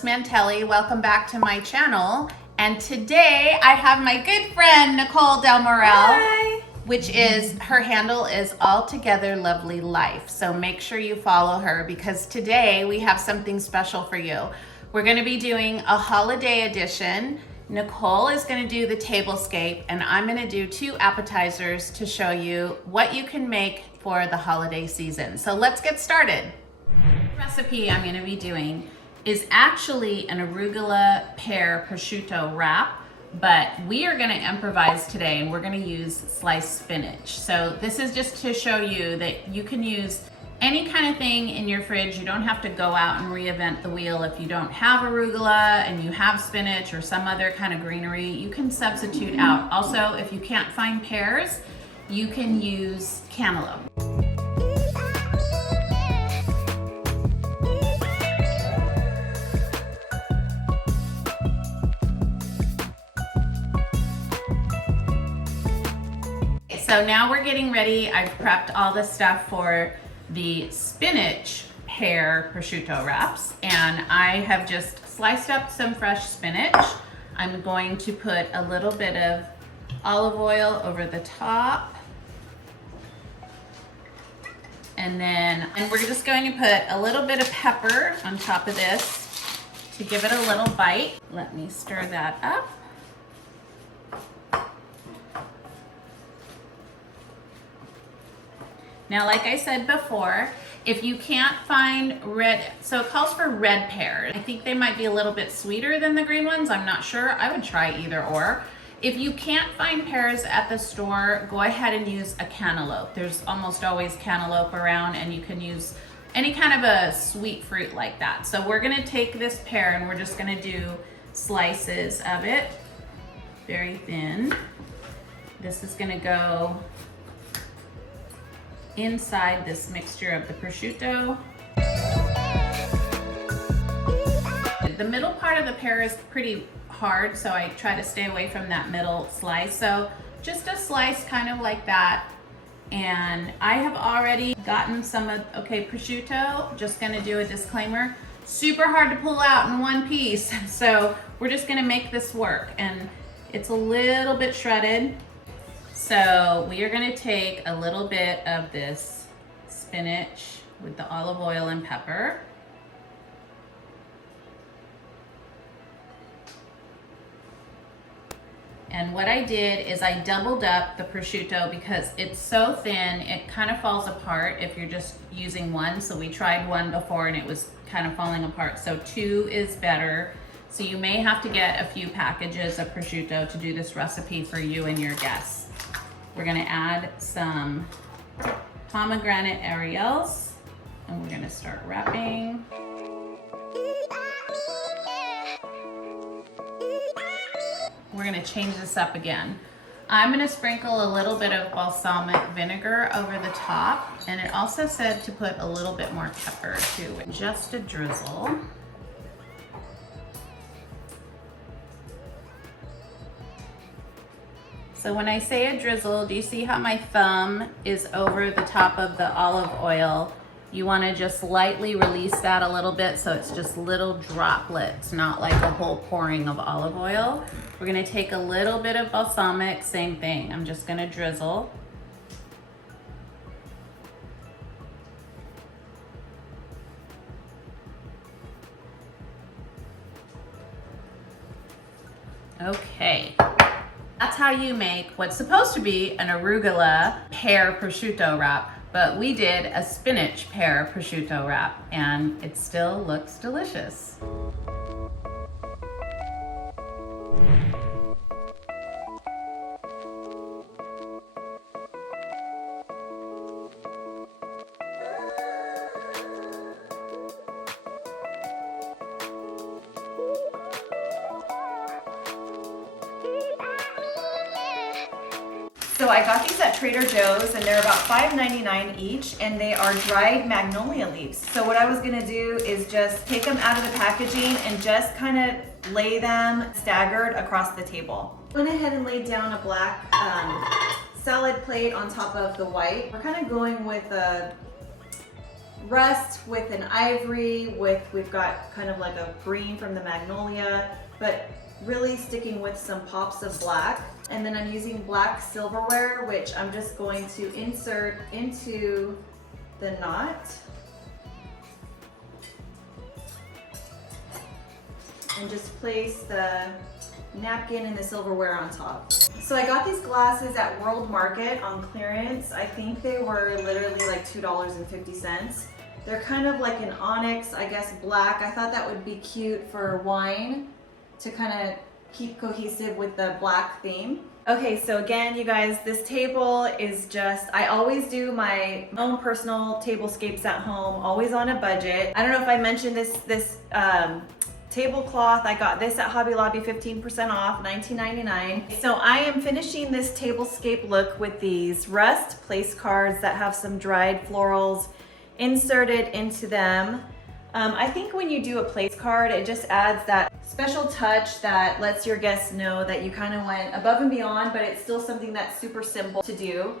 Phylis Mantelli. Welcome back to my channel. And today I have my good friend Nicole Del Moral. Hi. Which is, her handle is Altogether Lovely Life. So make sure you follow her because today we have something special for you. We're gonna be doing a holiday edition. Nicole is gonna do the Tablescape and I'm gonna do 2 appetizers to show you what you can make for the holiday season. So let's get started. The recipe I'm gonna be doing is actually an arugula pear prosciutto wrap, but we are gonna improvise today and we're gonna use sliced spinach. So this is just to show you that you can use any kind of thing in your fridge. You don't have to go out and reinvent the wheel. If you don't have arugula and you have spinach or some other kind of greenery, you can substitute out. Also, if you can't find pears, you can use cantaloupe. So now we're getting ready. I've prepped all the stuff for the spinach pear prosciutto wraps, and I have just sliced up some fresh spinach. I'm going to put a little bit of olive oil over the top, and we're just going to put a little bit of pepper on top of this to give it a little bite. Let me stir that up. Now, like I said before, if you can't find red, so it calls for red pear. I think they might be a little bit sweeter than the green ones. I'm not sure. I would try either or. If you can't find pears at the store, go ahead and use a cantaloupe. There's almost always cantaloupe around, and you can use any kind of a sweet fruit like that. So we're gonna take this pear and we're just gonna do slices of it, very thin. This is gonna go inside this mixture of the prosciutto. The middle part of the pear is pretty hard, so I try to stay away from that middle slice. So just a slice kind of like that. And I have already gotten some of, okay, prosciutto, just gonna do a disclaimer, super hard to pull out in one piece. So we're just gonna make this work, and it's a little bit shredded. So we are gonna take a little bit of this spinach with the olive oil and pepper. And what I did is I doubled up the prosciutto because it's so thin, it kind of falls apart if you're just using one. So we tried one before and it was kind of falling apart. So 2 is better. So you may have to get a few packages of prosciutto to do this recipe for you and your guests. We're gonna add some pomegranate Ariels and we're gonna start wrapping. We're gonna change this up again. I'm gonna sprinkle a little bit of balsamic vinegar over the top, and it also said to put a little bit more pepper too, just a drizzle. So when I say a drizzle, do you see how my thumb is over the top of the olive oil? You want to just lightly release that a little bit so it's just little droplets, not like a whole pouring of olive oil. We're going to take a little bit of balsamic, same thing. I'm just going to drizzle. Okay. That's how you make what's supposed to be an arugula pear prosciutto wrap, but we did a spinach pear prosciutto wrap, and it still looks delicious. So I got these at Trader Joe's and they're about $5.99 each, and they are dried magnolia leaves. So what I was gonna do is just take them out of the packaging and just kind of lay them staggered across the table. Went ahead and laid down a black salad plate on top of the white. We're kind of going with a rust with an ivory, we've got kind of like a green from the magnolia, but really sticking with some pops of black. And then I'm using black silverware, which I'm just going to insert into the knot. And just place the napkin and the silverware on top. So I got these glasses at World Market on clearance. I think they were literally like $2.50. They're kind of like an onyx, I guess, black. I thought that would be cute for wine to kind of keep cohesive with the black theme. Okay, so again, you guys, this table is just, I always do my own personal tablescapes at home, always on a budget. I don't know if I mentioned this tablecloth. I got this at Hobby Lobby, 15% off, $19.99. So I am finishing this tablescape look with these rust place cards that have some dried florals inserted into them. I think when you do a place card, it just adds that special touch that lets your guests know that you kind of went above and beyond, but it's still something that's super simple to do.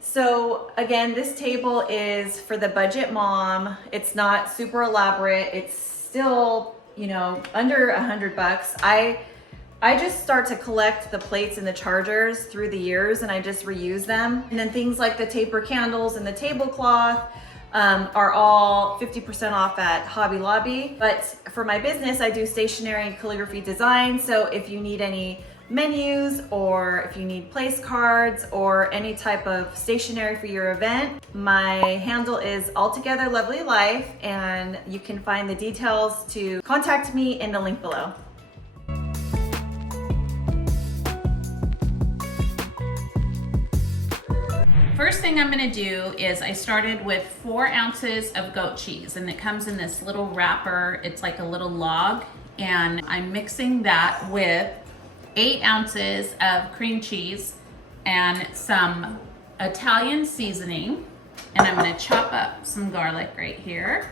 So again, this table is for the budget mom. It's not super elaborate. It's still, you know, under $100. I just start to collect the plates and the chargers through the years, and I just reuse them. And then things like the taper candles and the tablecloth are all 50% off at Hobby Lobby. But for my business, I do stationery and calligraphy design. So if you need any menus, or if you need place cards or any type of stationery for your event, my handle is Altogether Lovely Life, and you can find the details to contact me in the link below. First thing I'm gonna do is I started with 4 ounces of goat cheese, and it comes in this little wrapper. It's like a little log, and I'm mixing that with 8 ounces of cream cheese and some Italian seasoning, and I'm gonna chop up some garlic right here.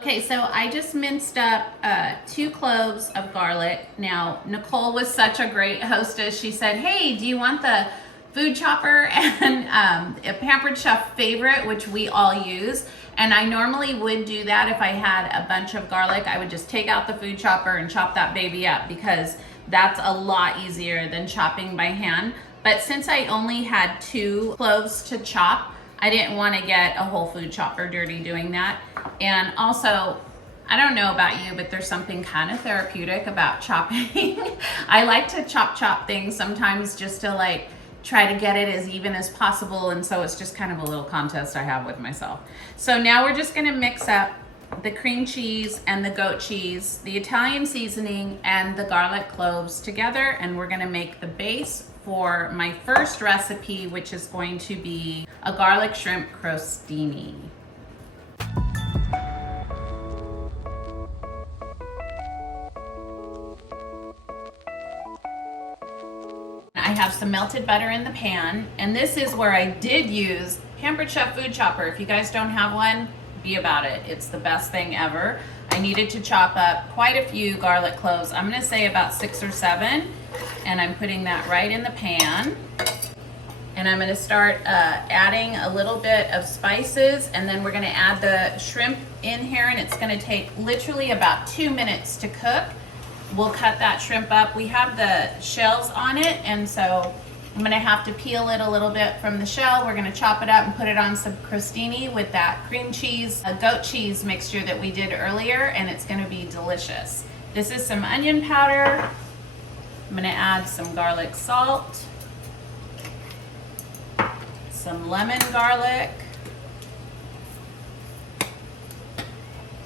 Okay, so I just minced up 2 cloves of garlic. Now, Nicole was such a great hostess. She said, hey, do you want the food chopper and a Pampered Chef favorite, which we all use? And I normally would do that if I had a bunch of garlic. I would just take out the food chopper and chop that baby up, because that's a lot easier than chopping by hand. But since I only had 2 cloves to chop, I didn't want to get a whole food chopper dirty doing that. And also, I don't know about you, but there's something kind of therapeutic about chopping. I like to chop things sometimes just to like try to get it as even as possible, and so it's just kind of a little contest I have with myself. So now we're just gonna mix up the cream cheese and the goat cheese, the Italian seasoning, and the garlic cloves together, and we're gonna make the base for my first recipe, which is going to be a garlic shrimp crostini. I have some melted butter in the pan, and this is where I did use Pampered Chef food chopper. If you guys don't have one, be about it. It's the best thing ever. I needed to chop up quite a few garlic cloves. I'm gonna say about 6 or 7, and I'm putting that right in the pan. And I'm gonna start adding a little bit of spices, and then we're gonna add the shrimp in here, and it's gonna take literally about 2 minutes to cook. We'll cut that shrimp up. We have the shells on it, and so I'm gonna have to peel it a little bit from the shell. We're gonna chop it up and put it on some crostini with that cream cheese, goat cheese mixture that we did earlier, and it's gonna be delicious. This is some onion powder. I'm gonna add some garlic salt, some lemon garlic,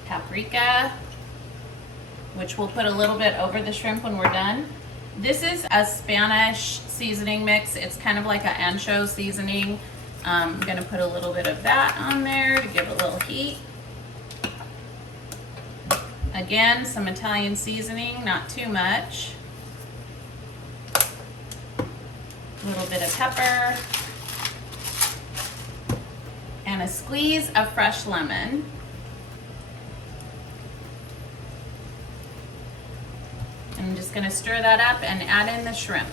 paprika, which we'll put a little bit over the shrimp when we're done. This is a Spanish seasoning mix. It's kind of like an ancho seasoning. I'm gonna put a little bit of that on there to give it a little heat. Again, some Italian seasoning, not too much. A little bit of pepper. And a squeeze of fresh lemon. I'm just gonna stir that up and add in the shrimp.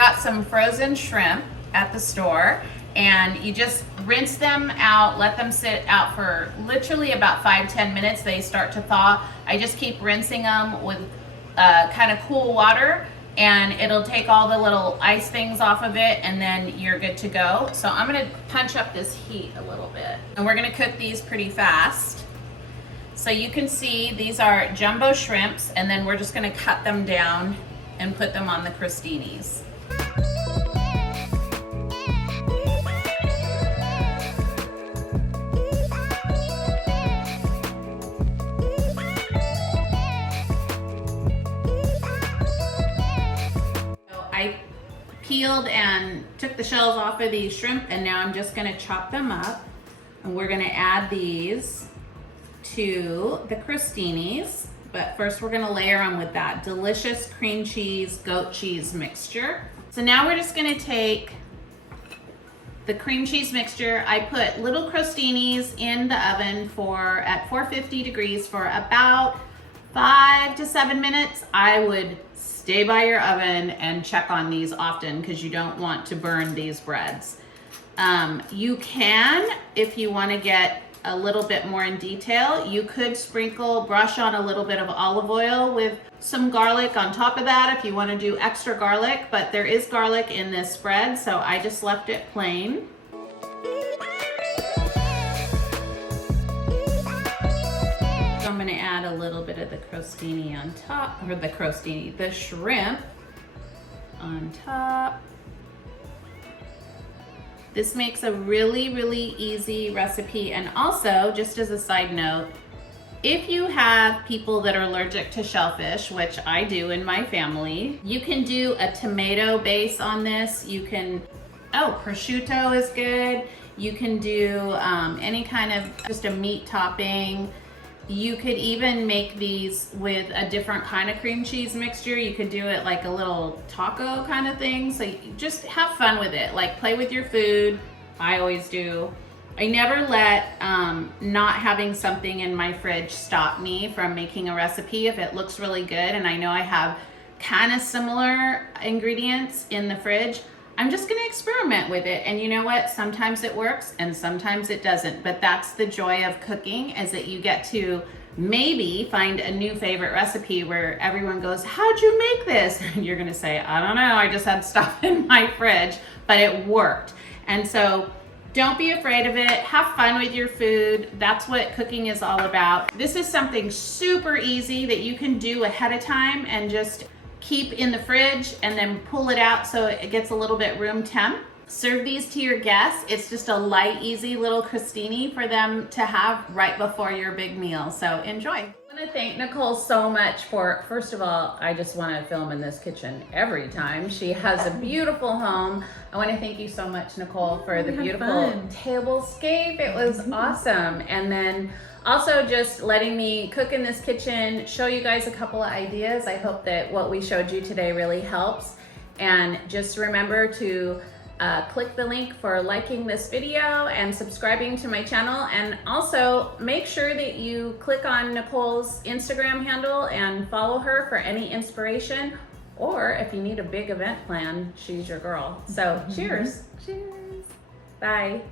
Got some frozen shrimp at the store, and you just rinse them out, let them sit out for literally about 5-10 minutes. They start to thaw. I just keep rinsing them with kind of cool water, and it'll take all the little ice things off of it, and then you're good to go. So I'm gonna punch up this heat a little bit, and we're gonna cook these pretty fast. So you can see these are jumbo shrimps, and then we're just gonna cut them down and put them on the crostinis. I peeled and took the shells off of these shrimp, and now I'm just gonna chop them up, and we're gonna add these to the crostinis. But first we're gonna layer them with that delicious cream cheese, goat cheese mixture. So now we're just gonna take the cream cheese mixture. I put little crostinis in the oven at 450 degrees for about 5 to 7 minutes. I would stay by your oven and check on these often because you don't want to burn these breads. You can, if you want to get a little bit more in detail, you could brush on a little bit of olive oil with some garlic on top of that if you want to do extra garlic, but there is garlic in this spread, so I just left it plain. So I'm going to add a little bit of the crostini on top, or the shrimp on top. This makes a really, really easy recipe. And also, just as a side note, if you have people that are allergic to shellfish, which I do in my family, you can do a tomato base on this. You can, prosciutto is good. You can do any kind of just a meat topping. You could even make these with a different kind of cream cheese mixture. You could do it like a little taco kind of thing. So you just have fun with it. Like, play with your food. I always do. I never let not having something in my fridge stop me from making a recipe if it looks really good and I know I have kind of similar ingredients in the fridge. I'm just gonna experiment with it, and you know what? Sometimes it works and sometimes it doesn't, but that's the joy of cooking, is that you get to maybe find a new favorite recipe where everyone goes, how'd you make this? And you're gonna say, I don't know, I just had stuff in my fridge, but it worked. And so don't be afraid of it. Have fun with your food. That's what cooking is all about. This is something super easy that you can do ahead of time and just keep in the fridge and then pull it out so it gets a little bit room temp. Serve these to your guests. It's just a light, easy little crostini for them to have right before your big meal. So enjoy. I want to thank Nicole so much for, first of all, I just want to film in this kitchen every time. She has a beautiful home. I want to thank you so much, Nicole, for the beautiful tablescape. It was awesome. And then also just letting me cook in this kitchen, show you guys a couple of ideas. I hope that what we showed you today really helps. And just remember to click the link for liking this video and subscribing to my channel. And also make sure that you click on Nicole's Instagram handle and follow her for any inspiration. Or if you need a big event plan, she's your girl. So cheers. Cheers. Bye.